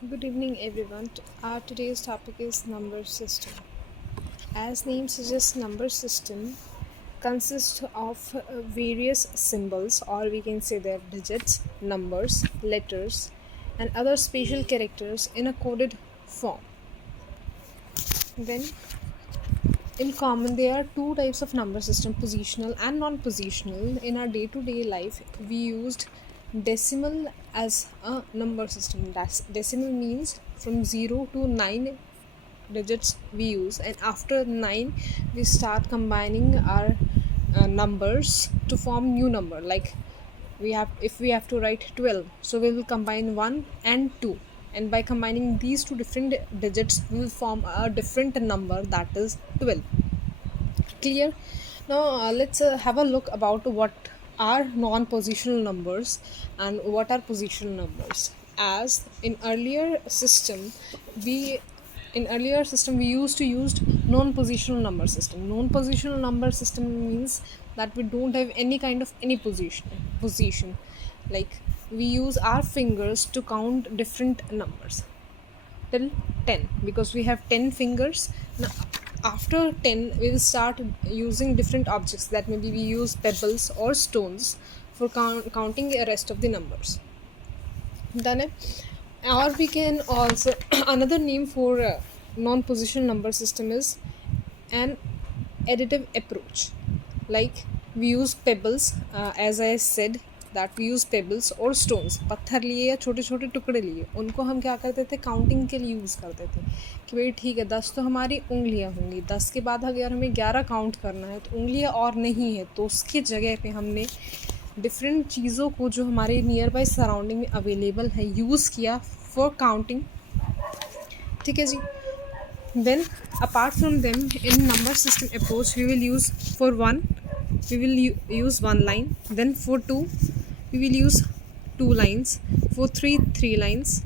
Good evening, everyone. Our today's topic is number system. As name suggests, number system consists of various symbols, or we can say their digits, numbers, letters, and other special characters in a coded form. Then, in common, there are two types of number system: positional and non-positional. In our day-to-day life, we used decimal as a number system. Decimal means from 0 to 9 digits we use, and after 9 we start combining our numbers to form new number. Like if we have to write 12, so we will combine 1 and 2, and by combining these two different digits we will form a different number, that is 12. Clear? Now let's have a look about what are non-positional numbers and what are positional numbers. As we in earlier system we used to use non-positional number system. Non-positional number system means that we don't have any kind of any position. Like we use our fingers to count different numbers till 10, because we have 10 fingers. Now after 10 we will start using different objects, that maybe we use pebbles or stones for counting the rest of the numbers. Done it? Or we can also another name for non-positional number system is an additive approach. Like we use pebbles, as I said that we use pebbles और stones. पत्थर लिए या छोटे छोटे टुकड़े लिए, उनको हम क्या करते थे, काउंटिंग के लिए यूज़ करते थे कि भाई ठीक है 10 तो हमारी उंगलियां होंगी, 10 के बाद अगर हमें 11 काउंट करना है तो उंगलियां और नहीं है, तो उसकी जगह पे हमने डिफरेंट चीज़ों को जो हमारे नियर बाई सराउंडिंग में अवेलेबल है यूज़ किया फॉर काउंटिंग. ठीक है जी. Then apart from them, in number system approach we will use for 1 we will use 1 line, then for 2 we will use 2 lines, for 3 lines,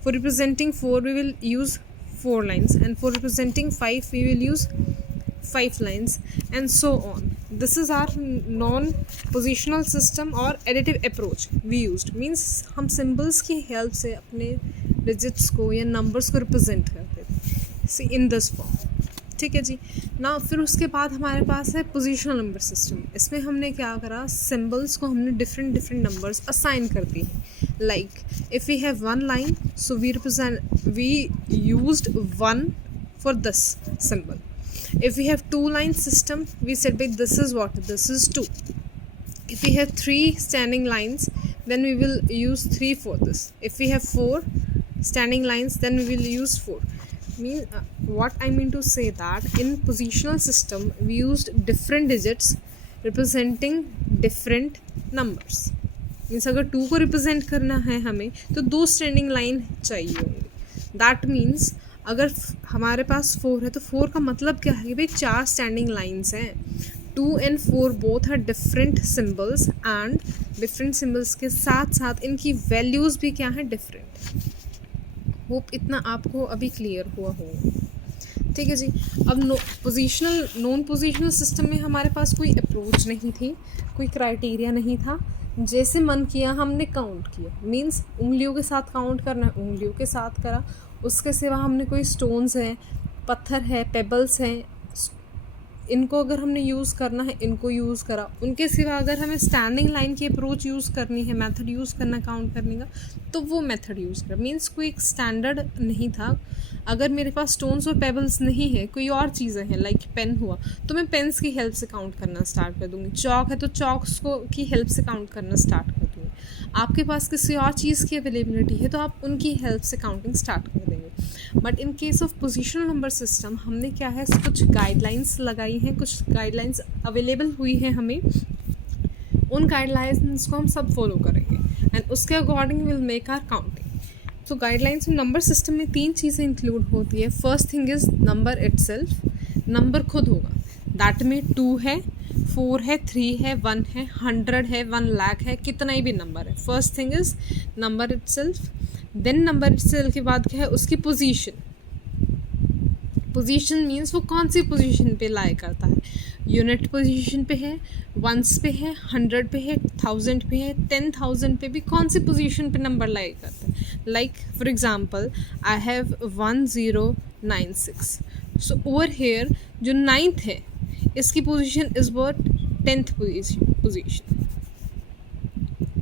for representing 4 we will use 4 lines, and for representing 5 we will use 5 lines, and so on. This is our non positional system or additive approach we used. Means हम symbols की help से अपने digits को या numbers को represent करते थे in this form. ठीक है जी ना. फिर उसके बाद हमारे पास है पोजिशनल नंबर सिस्टम. इसमें हमने क्या करा, सिम्बल्स को हमने डिफरेंट नंबर्स असाइन कर दी हैं. Like if we have 1 line, so we used 1 for this symbol. If we have 2 line system, we said by this is what, this is 2. If we have 3 standing lines, then we will use 3 for this. If we have 4 standing lines, then we will use 4. What I mean to say that in positional system we used different digits representing different numbers. Means अगर 2 को represent करना है हमें तो 2 standing line चाहिए होंगी. That means अगर हमारे पास 4 है तो 4 का मतलब क्या है कि भाई 4 स्टैंडिंग लाइन्स हैं. 2 and 4 both are different symbols, and different symbols के साथ साथ इनकी वैल्यूज़ भी क्या है, डिफरेंट. होप इतना आपको अभी क्लियर हुआ होगा. ठीक है जी. अब नॉन पोजिशनल सिस्टम में हमारे पास कोई अप्रोच नहीं थी, कोई क्राइटेरिया नहीं था. जैसे मन किया हमने काउंट किया. मीन्स उंगलियों के साथ काउंट करना है, उंगलियों के साथ करा. उसके सिवा हमने कोई स्टोन्स हैं, पत्थर है, पेबल्स हैं, इनको अगर हमने यूज़ करना है इनको यूज़ करा. उनके सिवा अगर हमें स्टैंडिंग लाइन की अप्रोच यूज़ करनी है, मेथड यूज़ करना काउंट करने का, तो वो मेथड यूज़ कर. मीन्स कोई एक स्टैंडर्ड नहीं था. अगर मेरे पास स्टोन्स और पेबल्स नहीं है, कोई और चीज़ें हैं लाइक पेन हुआ, तो मैं पेन्स की हेल्प से काउंट करना स्टार्ट कर दूँगी. चॉक है तो चॉक्स को की हेल्प से काउंट करना स्टार्ट कर दूँगी. आपके पास किसी और चीज़ की अवेलेबिलिटी है तो आप उनकी हेल्प से काउंटिंग स्टार्ट कर देंगे. But in case of positional number system हमने क्या है, कुछ गाइडलाइंस लगाई हैं, कुछ गाइडलाइंस अवेलेबल हुई हैं हमें. उन गाइडलाइंस को हम सब फॉलो करेंगे एंड उसके according will make our counting. तो गाइडलाइंस में नंबर सिस्टम में 3 चीज़ें इंक्लूड होती है. First thing is number itself. Number खुद होगा. दैट में 2 है, 4 है, 3 है, 1 है, 100 है, 1 लाख है, कितना ही भी नंबर है. First thing is number itself. Then number itself के बाद क्या है, उसकी पोजीशन. पोजीशन मीन्स वो कौन सी पोजीशन पे लाई करता है. यूनिट पोजीशन पे है, वंस पे है, 100 पे है, 1000 पे है, 10,000 पे भी कौन सी पोजीशन पे नंबर लाई करता है. Like for example, I have 1096. So over here जो नाइन्थ है इसकी position is what 10th position.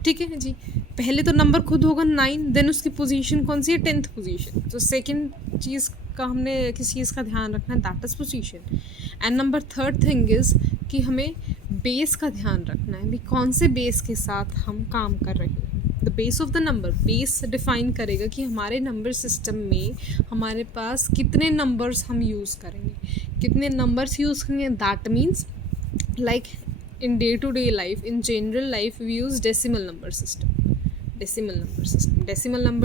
ठीक है जी. पहले तो नंबर खुद होगा 9, देन उसकी पोजीशन कौन सी है 10th पोजीशन. तो सेकंड चीज़ का हमने किस चीज़ का ध्यान रखना है, that is position. And number third thing is कि हमें बेस का ध्यान रखना है, भी कौन से बेस के साथ हम काम कर रहे हैं. The base of the number, base define करेगा कि हमारे नंबर सिस्टम में हमारे पास कितने नंबर्स हम यूज़ करेंगे, कितने नंबर्स यूज़ करेंगे. That means like in day to day life, in general life, we use decimal number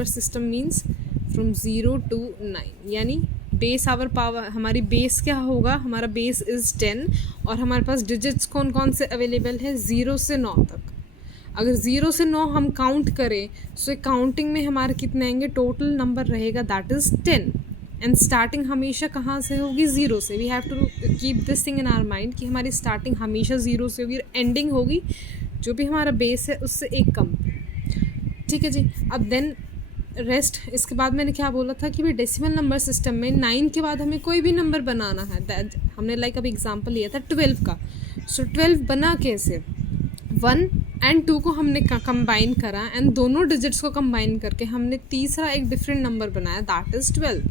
system means from 0 to 9. यानी बेस आवर पावर, हमारी बेस क्या होगा, हमारा बेस इज़ 10 और हमारे पास डिजिट्स कौन कौन से अवेलेबल है 0 से 9 तक. अगर 0 से 9 हम काउंट करें सो काउंटिंग में हमारे कितने आएंगे, टोटल नंबर रहेगा दैट इज़ 10. एंड स्टार्टिंग हमेशा कहाँ से होगी, 0 से. We have to keep this thing in our mind कि हमारी स्टार्टिंग हमेशा 0 से होगी, एंडिंग होगी जो भी हमारा बेस है उससे एक कम. ठीक है जी. अब देन रेस्ट, इसके बाद मैंने क्या बोला था कि भाई डेसिमल नंबर सिस्टम में 9 के बाद हमें कोई भी नंबर बनाना है. दैट हमने लाइक अभी एग्जांपल लिया था 12 का. सो 12 बना कैसे, 1 एंड 2 को हमने कंबाइन करा एंड दोनों डिजिट्स को कंबाइन करके हमने तीसरा एक डिफरेंट नंबर बनाया, दैट इज़ 12.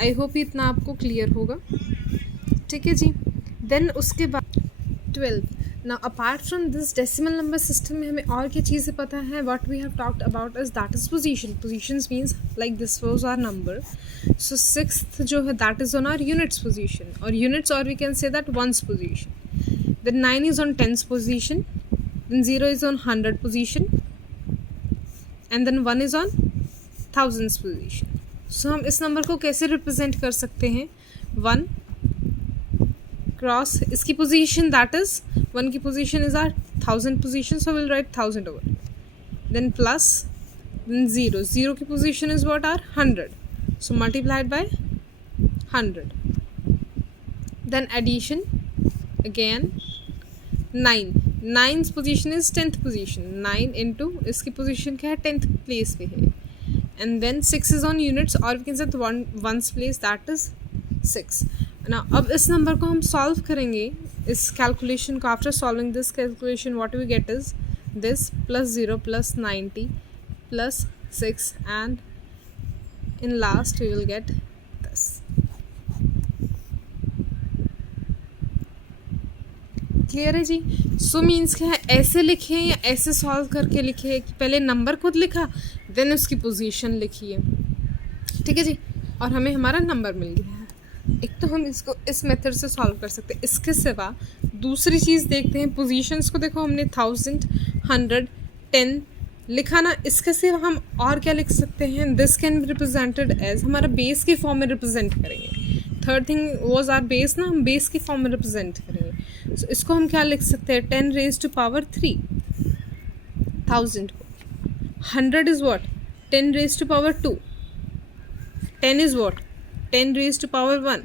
आई होप इतना आपको क्लियर होगा. ठीक है जी. देन उसके बाद 12. Now apart from this decimal number system में हमें और क्या चीज़ें पता है, what we have talked about is that is position. Positions means like this was our number. So 6th जो है that is on our units position, और यूनिट्स और we can say that ones position. Then 9 is on 10th position, then 0 is on 100th position, and then 1 is on 1000th position. So हम इस number को कैसे represent कर सकते हैं, 1 cross इसकी पोजीशन, दैट इज 1 की position is our 1000 position, so will write 1000 over. Then plus, then 0 की position is what our 100, so multiplied by 100. Then addition again 9. 9th position is 10th position, 9 into इसकी position क्या है 10th place पे है. And then 6 is on units और we can say ones place, that is 6. ना अब इस number को हम सॉल्व करेंगे, इस कैलकुलेशन को. After solving this calculation what we get is this plus 0 plus 90 plus 6 and in last we will get this. Clear है जी. सो मीन्स क्या है, ऐसे लिखे या ऐसे सॉल्व करके लिखे कि पहले नंबर खुद लिखा देन उसकी पोजीशन लिखिए. ठीक है जी. और हमें हमारा नंबर मिल गया है. एक तो हम इसको इस मेथड से सॉल्व कर सकते हैं. इसके सिवा दूसरी चीज़ देखते हैं, पोजीशंस को देखो हमने 1000 100 10 लिखा ना. इसके सिवा हम और क्या लिख सकते हैं, this can be represented as, हमारा बेस के फॉर्म में रिप्रेजेंट करेंगे. Third thing was our base ना, हम बेस की फॉर्म में रिप्रेजेंट करेंगे. So, इसको हम क्या लिख सकते हैं, 10 raised to power 3 1000 को. 100 is what, 10 raised to power 2. 10 is what, 10 raised to power 1.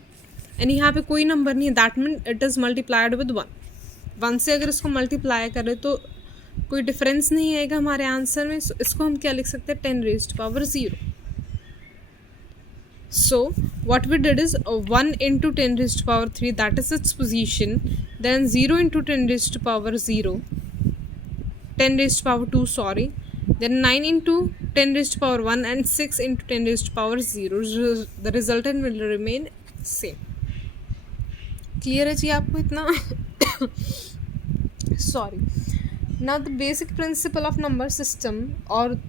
And यहाँ पे कोई नंबर नहीं है, that mean it is multiplied with 1. 1 से अगर इसको मल्टीप्लाई करें तो कोई डिफरेंस नहीं आएगा हमारे आंसर में. so, इसको हम क्या लिख सकते हैं, 10 raised to power 0. So what we did is 1 into 10 raised to power 3, that is its position. Then 0 into 10 raised to power 0, 10 raised to power 2, sorry. Then 9 into 10 raised to power 1 and 6 into 10 raised to power 0. The resultant will remain same. Clear है जी आपको इतना? Sorry. Now the basic principle of number system, और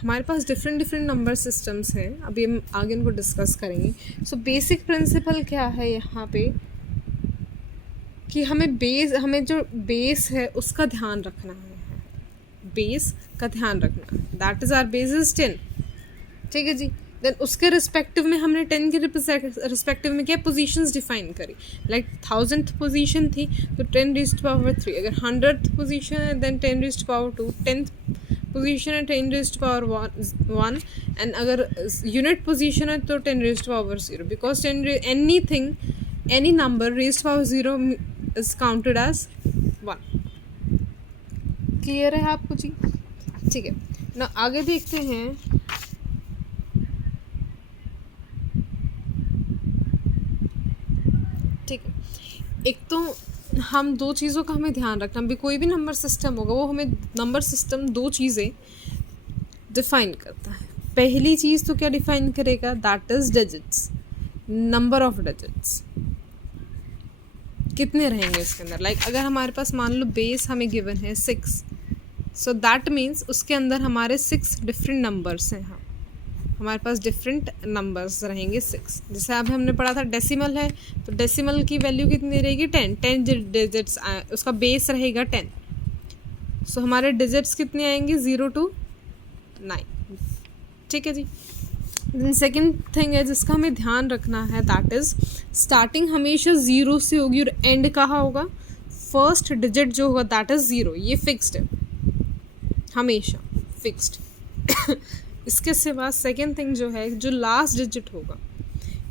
हमारे पास different number systems हैं, अभी हम आगे इनको डिस्कस करेंगे. सो बेसिक प्रिंसिपल क्या है यहाँ पे कि हमें जो बेस है उसका ध्यान रखना है. बेस का ध्यान रखना, that is our base is 10. ठीक है जी. देन उसके रिस्पेक्टिव में हमने 10 के रिस्पेक्टिव में क्या पोजीशंस डिफाइन करी. लाइक 1000th पोजीशन थी तो 10 raised to power 3. अगर 100th पोजीशन है then 10 raised to power 2. 10th position है 10 raised to power 1. एंड अगर यूनिट पोजीशन है तो 10 raised to power 0. Because any number raised to power 0 is counted as 1. Clear है आपको जी? ठीक है. ना आगे देखते हैं। ठीक है, एक तो हम दो चीज़ों का हमें ध्यान रखना, भी कोई भी नंबर सिस्टम होगा वो हमें नंबर सिस्टम दो चीज़ें डिफाइन करता है। पहली चीज़ तो क्या डिफाइन करेगा, that is digits, number of digits कितने रहेंगे इसके अंदर। लाइक अगर हमारे पास मान लो बेस हमें गिवन है 6, सो दैट मीन्स उसके अंदर हमारे 6 डिफरेंट नंबर्स हैं। हाँ, हमारे पास डिफरेंट नंबर्स रहेंगे 6। जैसे अभी हमने पढ़ा था डेसिमल है, तो डेसिमल की वैल्यू कितनी रहेगी 10 डिजिट्स, उसका बेस रहेगा 10। सो हमारे डिजिट्स कितने आएंगे 0 to 9। ठीक है जी। देन सेकेंड थिंग है जिसका हमें ध्यान रखना है, दैट इज स्टार्टिंग हमेशा 0 से होगी और एंड कहाँ होगा, फर्स्ट डिजिट जो होगा दैट इज 0, ये फिक्स्ड है, हमेशा फिक्स्ड। इसके सिवा सेकेंड थिंग जो है, जो लास्ट डिजिट होगा,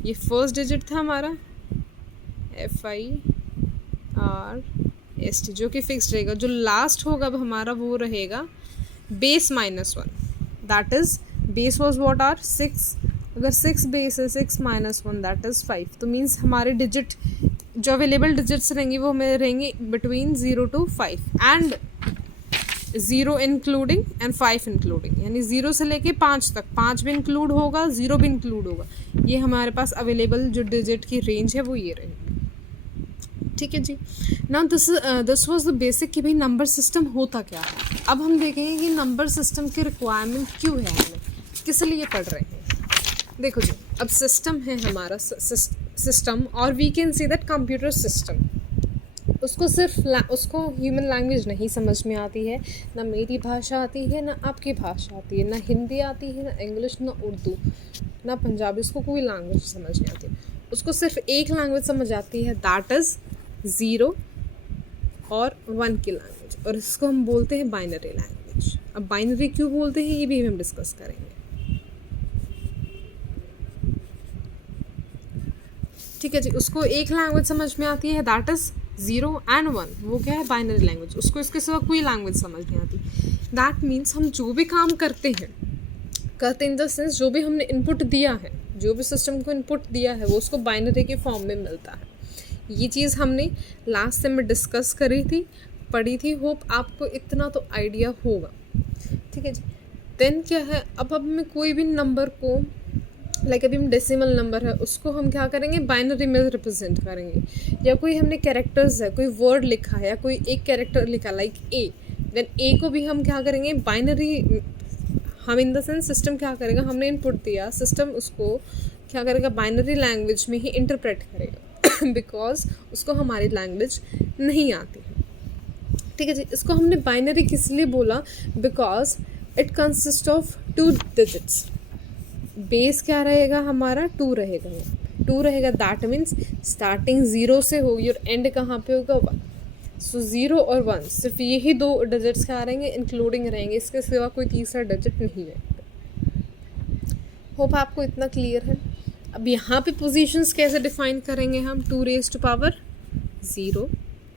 ये फर्स्ट डिजिट था हमारा FIRST जो कि फिक्स्ड रहेगा। जो लास्ट होगा अब हमारा वो रहेगा base -1, that is base was what are 6। अगर 6 बेस है, 6 -1 दैट इज 5। तो मीन्स हमारे डिजिट जो अवेलेबल डिजिट्स रहेंगी वो हमें रहेंगी between 0 to 5 and 0 including and 5 including, यानी 0 से लेके 5 तक, 5 भी इंक्लूड होगा, 0 भी इंक्लूड होगा। ये हमारे पास अवेलेबल जो डिजिट की रेंज है वो ये रहेगी। ठीक है जी। Now this was the basic कि भाई नंबर सिस्टम होता क्या है। अब हम देखेंगे कि नंबर सिस्टम की रिक्वायरमेंट क्यों है, हमें किस लिए पढ़ रहे हैं। देखो जी, अब सिस्टम है हमारा सिस्टम, और we can see that computer system, उसको सिर्फ उसको ह्यूमन लैंग्वेज नहीं समझ में आती है, ना मेरी भाषा आती है, ना आपकी भाषा आती है, ना हिंदी आती है, ना इंग्लिश, ना उर्दू, ना पंजाबी, उसको कोई लैंग्वेज समझ नहीं आती। उसको सिर्फ एक लैंग्वेज समझ आती है, दैट इज़ 0 और 1 की लैंग्वेज, और इसको हम बोलते हैं बाइनरी लैंग्वेज। अब बाइनरी क्यों बोलते हैं ये भी हम डिस्कस करेंगे। ठीक है जी। उसको एक लैंग्वेज समझ में आती है, दैट इज़ 0 and 1, वो क्या है बाइनरी लैंग्वेज। उसको इसके सिवा कोई लैंग्वेज समझ नहीं आती। दैट मीन्स हम जो भी काम करते हैं, करते इन द सेंस जो भी हमने इनपुट दिया है, जो भी सिस्टम को इनपुट दिया है वो उसको बाइनरी के फॉर्म में मिलता है। ये चीज़ हमने लास्ट सेम में डिस्कस करी थी, पढ़ी थी। होप आपको इतना तो आइडिया होगा। ठीक है जी। देन क्या है, अब हमें कोई भी नंबर को, लाइक अभी हम डेसिमल नंबर है उसको हम क्या करेंगे, बाइनरी में रिप्रेजेंट करेंगे। या कोई हमने कैरेक्टर्स है, कोई वर्ड लिखा है या कोई एक कैरेक्टर लिखा लाइक ए, देन ए को भी हम क्या करेंगे बाइनरी, हम इन द सेंस सिस्टम क्या करेगा, हमने इनपुट दिया, सिस्टम उसको क्या करेगा बाइनरी लैंग्वेज में ही इंटरप्रेट करेगा बिकॉज उसको हमारी लैंग्वेज नहीं आती है। ठीक है जी। इसको हमने बाइनरी किस लिए बोला, because it consist of 2 digits. Base क्या रहेगा हमारा 2 रहेगा, 2 रहेगा, दैट मीन्स स्टार्टिंग 0 से होगी और एंड कहाँ पे होगा 1। सो 0 और 1 सिर्फ यही 2 डिजिट्स क्या रहेंगे, इंक्लूडिंग रहेंगे, इसके सिवा कोई तीसरा डिजिट नहीं रहेगा। होप आपको इतना क्लियर है। अब यहाँ पे पोजीशंस कैसे डिफाइन करेंगे हम, 2 raised to power 0,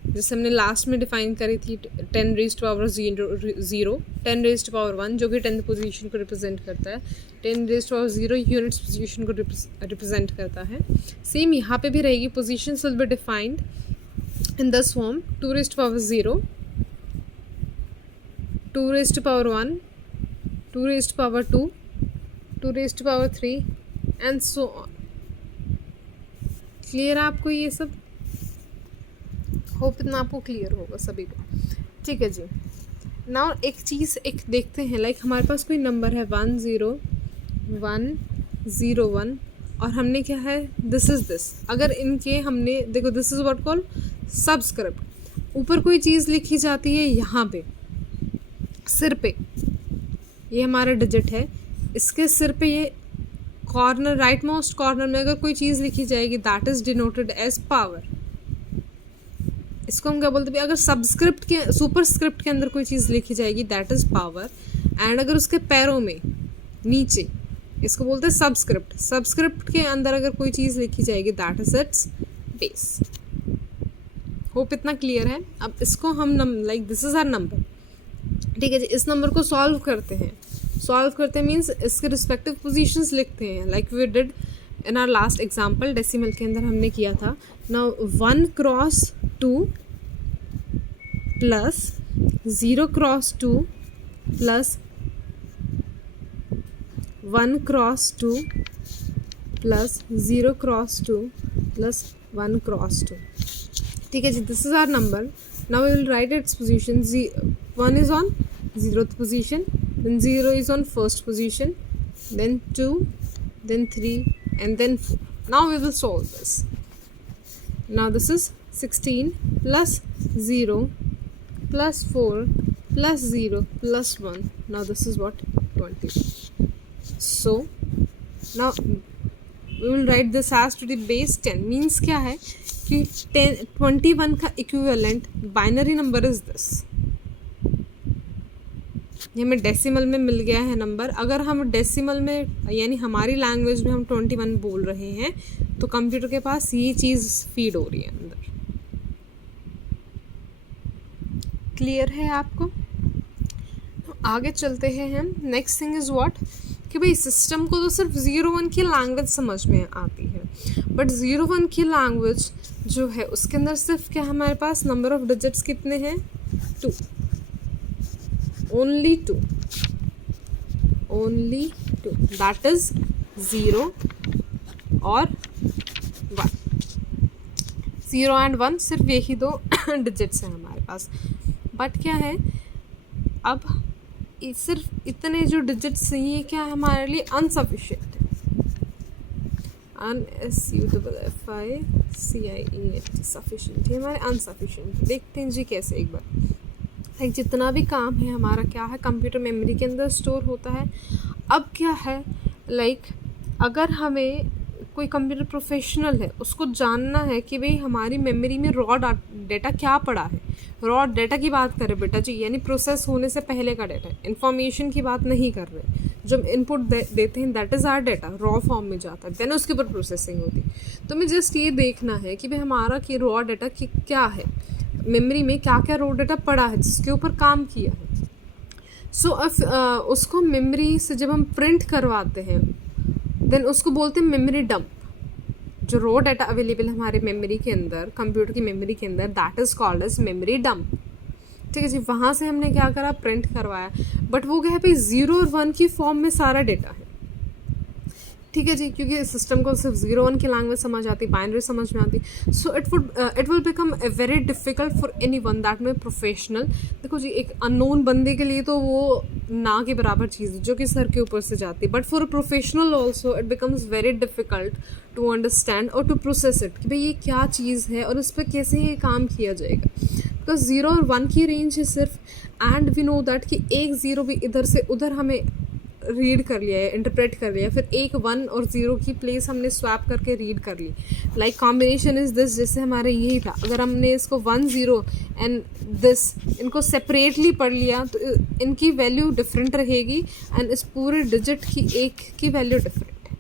जैसे हमने लास्ट में डिफाइन करी थी 10 raised to power 0, 10 raised to power 1 जो कि 10th पोजीशन को रिप्रेजेंट करता है, 10 raised to power 0 units position को रिप्रेजेंट करता है। सेम यहाँ पे भी रहेगी, positions will be defined in this form, 2 raised to power 0, 2 raised to power 1, 2 raised to power 2, 2 raised to power 3 and so on. Clear है आपको ये सब? होप इतना आपको क्लियर होगा सभी को। ठीक है जी। नाउ एक चीज़ एक देखते हैं, लाइक हमारे पास कोई नंबर है 10101 और हमने क्या है, दिस इज़ दिस। अगर इनके हमने देखो, this is what call subscript. ऊपर कोई चीज़ लिखी जाती है यहाँ पे सिर पे, ये हमारा डिजिट है, इसके सिर पे ये कॉर्नर, राइट मोस्ट कॉर्नर में अगर कोई चीज़ लिखी जाएगी that is denoted as power. इसको हम क्या बोलते हैं, अगर सबस्क्रिप्ट के, सुपरस्क्रिप्ट के अंदर कोई चीज़ लिखी जाएगी दैट इज़ पावर, एंड अगर उसके पैरों में नीचे, इसको बोलते हैं सबस्क्रिप्ट। सबस्क्रिप्ट के अंदर अगर कोई चीज़ लिखी जाएगी that is its base. Hope इतना क्लियर है। अब इसको हम like this is our number. ठीक है जी। इस नंबर को सॉल्व करते हैं, सॉल्व करते हैं मीन्स इसके रिस्पेक्टिव पोजीशंस लिखते हैं, like we did in our last example, decimal के अंदर हमने किया था. Now 1 cross 2 plus 0 cross 2 plus 1 cross 2 plus 0 cross 2 plus 1 cross 2. ठीक है जी, this is our number. Now we will write its position. 1 is on 0th position, then 0 is on 1st position, then 2, then 3, and then 4. Now we will solve this. Now this is 16 plus 0 plus 4 plus 0 plus 1. Now this is what? 20. So now we will write this as to the base 10. Means क्या है कि 21 का equivalent binary number is this. ये हमें decimal में मिल गया है number. अगर हम डेसिमल में यानी हमारी लैंग्वेज में हम 21 बोल रहे हैं तो कंप्यूटर के पास ये चीज़ फीड हो रही है अंदर. क्लियर है आपको? तो आगे चलते हैं हम. नेक्स्ट थिंग इज़ व्हाट कि भाई सिस्टम को तो सिर्फ 0-1 की लैंग्वेज समझ में आती है, बट 0-1 की लैंग्वेज जो है उसके अंदर सिर्फ क्या हमारे पास नंबर ऑफ डिजिट्स कितने हैं? 2. only 2 that is 0 और 1. 0 and 1 सिर्फ यही 2 डिजिट्स हैं हमारे पास. बट क्या है, अब सिर्फ इतने जो डिजिट्स हैं ये क्या हमारे लिए अनसफिशिएंट है. UNSUFFICIENT सफिशिएंट, ये हमारे अनसफिशिएंट. देखते हैं जी कैसे. एक बार लाइक जितना भी काम है हमारा क्या है कंप्यूटर मेमोरी के अंदर स्टोर होता है. अब क्या है लाइक अगर हमें कोई कंप्यूटर प्रोफेशनल है उसको जानना है कि भाई हमारी मेमोरी में रॉ डेटा क्या पड़ा है. रॉ डेटा की बात करें बेटा जी, यानी प्रोसेस होने से पहले का डेटा, इन्फॉर्मेशन की बात नहीं कर रहे. जब इनपुट देते हैं that is our data, raw form में जाता है, देन उसके ऊपर प्रोसेसिंग होती है. तो हमें जस्ट ये देखना है कि भाई हमारा कि रॉ डेटा क्या है, मेमोरी में क्या क्या रॉ डेटा पड़ा है जिसके ऊपर काम किया है. सो उसको मेमोरी से जब हम प्रिंट करवाते हैं देन उसको बोलते हैं मेमोरी डंप. जो रॉ डाटा अवेलेबल हमारे मेमोरी के अंदर, कंप्यूटर की मेमोरी के अंदर, that is called as memory dump. ठीक है जी, वहाँ से हमने क्या करा, प्रिंट करवाया. बट वो क्या है भाई 0 और 1 की फॉर्म में सारा डेटा है. ठीक है जी, क्योंकि सिस्टम को सिर्फ 0-1 की लैंग्वेज समझ आती, बाइनरी समझ में आती. So it will become very difficult for any one that में प्रोफेशनल. देखो जी, एक अननोन बंदे के लिए तो वो ना के बराबर चीज़ है जो कि सर के ऊपर से जाती है. But for a professional also it becomes very difficult to understand और टू प्रोसेस इट कि भाई ये क्या चीज़ है और इस पर कैसे ये काम किया जाएगा. बिकॉज 0 और 1 की रेंज है सिर्फ, एंड वी नो दैट कि एक 0 भी इधर से उधर हमें रीड कर लिया है, इंटरप्रेट कर लिया, फिर एक 1 और 0 की प्लेस हमने स्वैप करके रीड कर ली. लाइक कॉम्बिनेशन इज दिस, जैसे हमारा यही था. अगर हमने इसको 1 0 एंड दिस इनको सेपरेटली पढ़ लिया तो इनकी वैल्यू डिफरेंट रहेगी एंड इस पूरे डिजिट की एक की वैल्यू डिफरेंट है.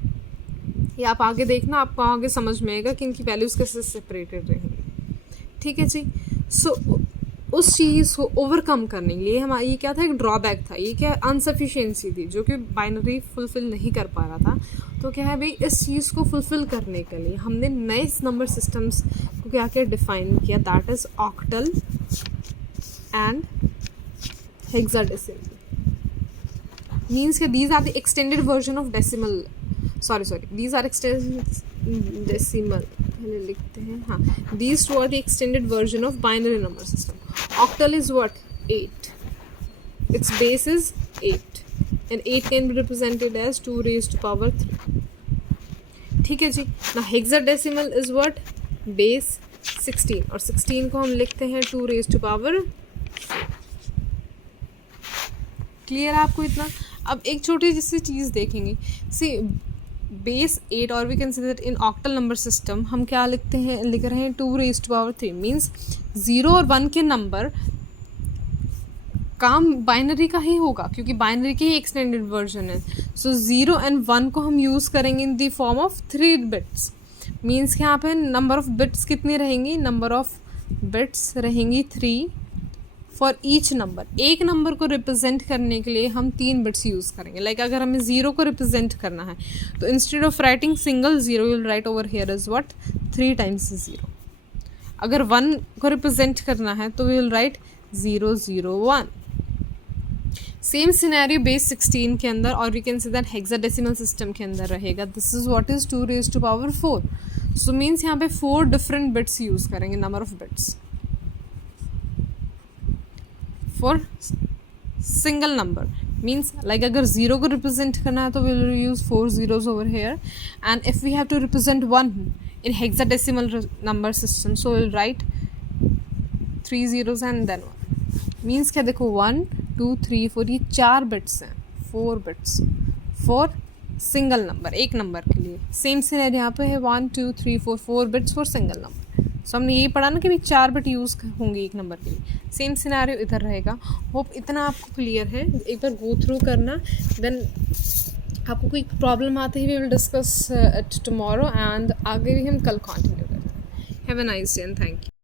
ये आप आगे देखना, आपको आगे समझ में आएगा कि इनकी वैल्यूज़ कैसे सेपरेटेड रहेंगी. ठीक है जी. सो उस चीज़ को ओवरकम करने के लिए हमारा ये क्या था, एक ड्रॉबैक था. ये क्या अनसफिशिएंसी थी जो कि बाइनरी फुलफिल नहीं कर पा रहा था. तो क्या है भाई, इस चीज़ को फुलफिल करने के लिए हमने नए नंबर सिस्टम्स को क्या क्या डिफाइन किया, that is octal and hexadecimal. Means these are the extended version of decimal, sorry these are extended decimal, पहले लिखते हैं. हाँ, these two are the extended version of binary number system. Octal is what? 8. Its base is 8 and 8 can be represented as 2 raised to power 3. ठीक है जी. Now hexadecimal is what? Base 16 और 16 को हम लिखते हैं 2 raised to power 4. क्लियर है आपको इतना? अब एक छोटी जैसी चीज़ देखेंगे. सी बेस 8 और we can say that in octal number system हम क्या लिखते हैं, लिख रहे हैं 2 raised to power 3. मीन्स 0 और 1 के नंबर काम बाइनरी का ही होगा क्योंकि बाइनरी की ही एक्सटेंडेड वर्जन है. सो 0 एंड 1 को हम यूज़ करेंगे in the form of 3 bits. Means कि यहाँ पे नंबर ऑफ बिट्स कितनी रहेंगी, नंबर ऑफ बिट्स रहेंगी 3, फॉर ईच नंबर, एक नंबर को रिप्रेजेंट करने के लिए हम 3 बिट्स यूज़ करेंगे. लाइक अगर हमें 0 को रिप्रेजेंट करना है तो instead of writing single 0 you will write over here is what 3 times 0. अगर 1 को रिप्रेजेंट करना है तो we will write 0 0 1. Same scenario base 16 के अंदर, और you can see that hexadecimal system के अंदर रहेगा. This is what is 2 raised to power 4. So means यहाँ पे 4 डिफरेंट बिट्स यूज़ करेंगे, number of bits for single number. Means like अगर 0 को रिप्रेजेंट करना है तो we will use 4 zeros over here, and if we have to represent 1 in hexadecimal number system so we'll write 3 zeros and then 1. Means क्या देखो 1 2 3 4 ये 4 bits हैं, 4 bits for single number, एक नंबर के लिए. सेम सिनेरियो यहाँ पे है 1 2 3 4 4 बिट्स फॉर सिंगल नंबर. सो हमने यही पढ़ा ना कि भी 4 बिट यूज़ होंगे एक नंबर के लिए. सेम सिनेरियो इधर रहेगा. होप इतना आपको क्लियर है. एक बार गो थ्रू करना, देन आपको कोई प्रॉब्लम आते ही we will discuss it tomorrow, and आगे भी हम कल कंटिन्यू करते हैं. Have a nice day and thank you.